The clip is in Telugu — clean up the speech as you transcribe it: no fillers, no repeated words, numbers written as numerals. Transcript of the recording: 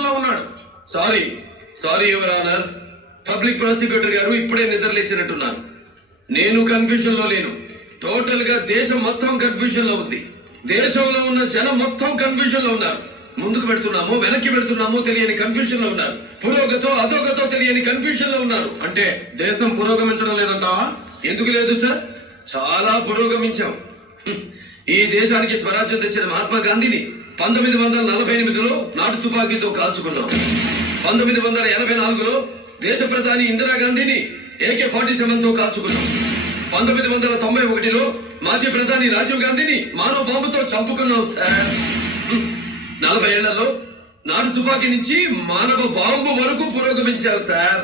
కన్ఫ్యూజన్ లో ఉన్నాడు. Sorry your honour. Public prosecutor గారు ఇప్పుడే నిద్రలేచినట్టున్నారు. నేను కన్ఫ్యూజన్ లో లేను. టోటల్ గా దేశం మొత్తం కన్ఫ్యూజన్ లో ఉంది. దేశంలో ఉన్న జనం మొత్తం కన్ఫ్యూజన్ లో ఉన్నారు. ముందుకు పెడుతున్నామో వెనక్కి పెడుతున్నామో తెలియని కన్ఫ్యూజన్ లో ఉన్నారు. పురోగతో అధోగతో తెలియని కన్ఫ్యూజన్ లో ఉన్నారు. అంటే దేశం పురోగమించడం లేదంటావా? ఎందుకు లేదు సార్, చాలా పురోగమించాం. ఈ దేశానికి స్వరాజ్యం తెచ్చిన మహాత్మా గాంధీని 1948లో నాటు తుపాకీతో కాల్చుకున్నాం. 1984లో దేశ ప్రధాని ఇందిరాగాంధీని AK-47తో కాల్చుకున్నాం. 1991లో మాజీ ప్రధాని రాజీవ్ గాంధీని మానవ బాంబుతో చంపుకున్నాం సార్. 40 ఏళ్లలో నాటు తుపాకీ నుంచి మానవ బాంబు వరకు పురోగమించారు సార్.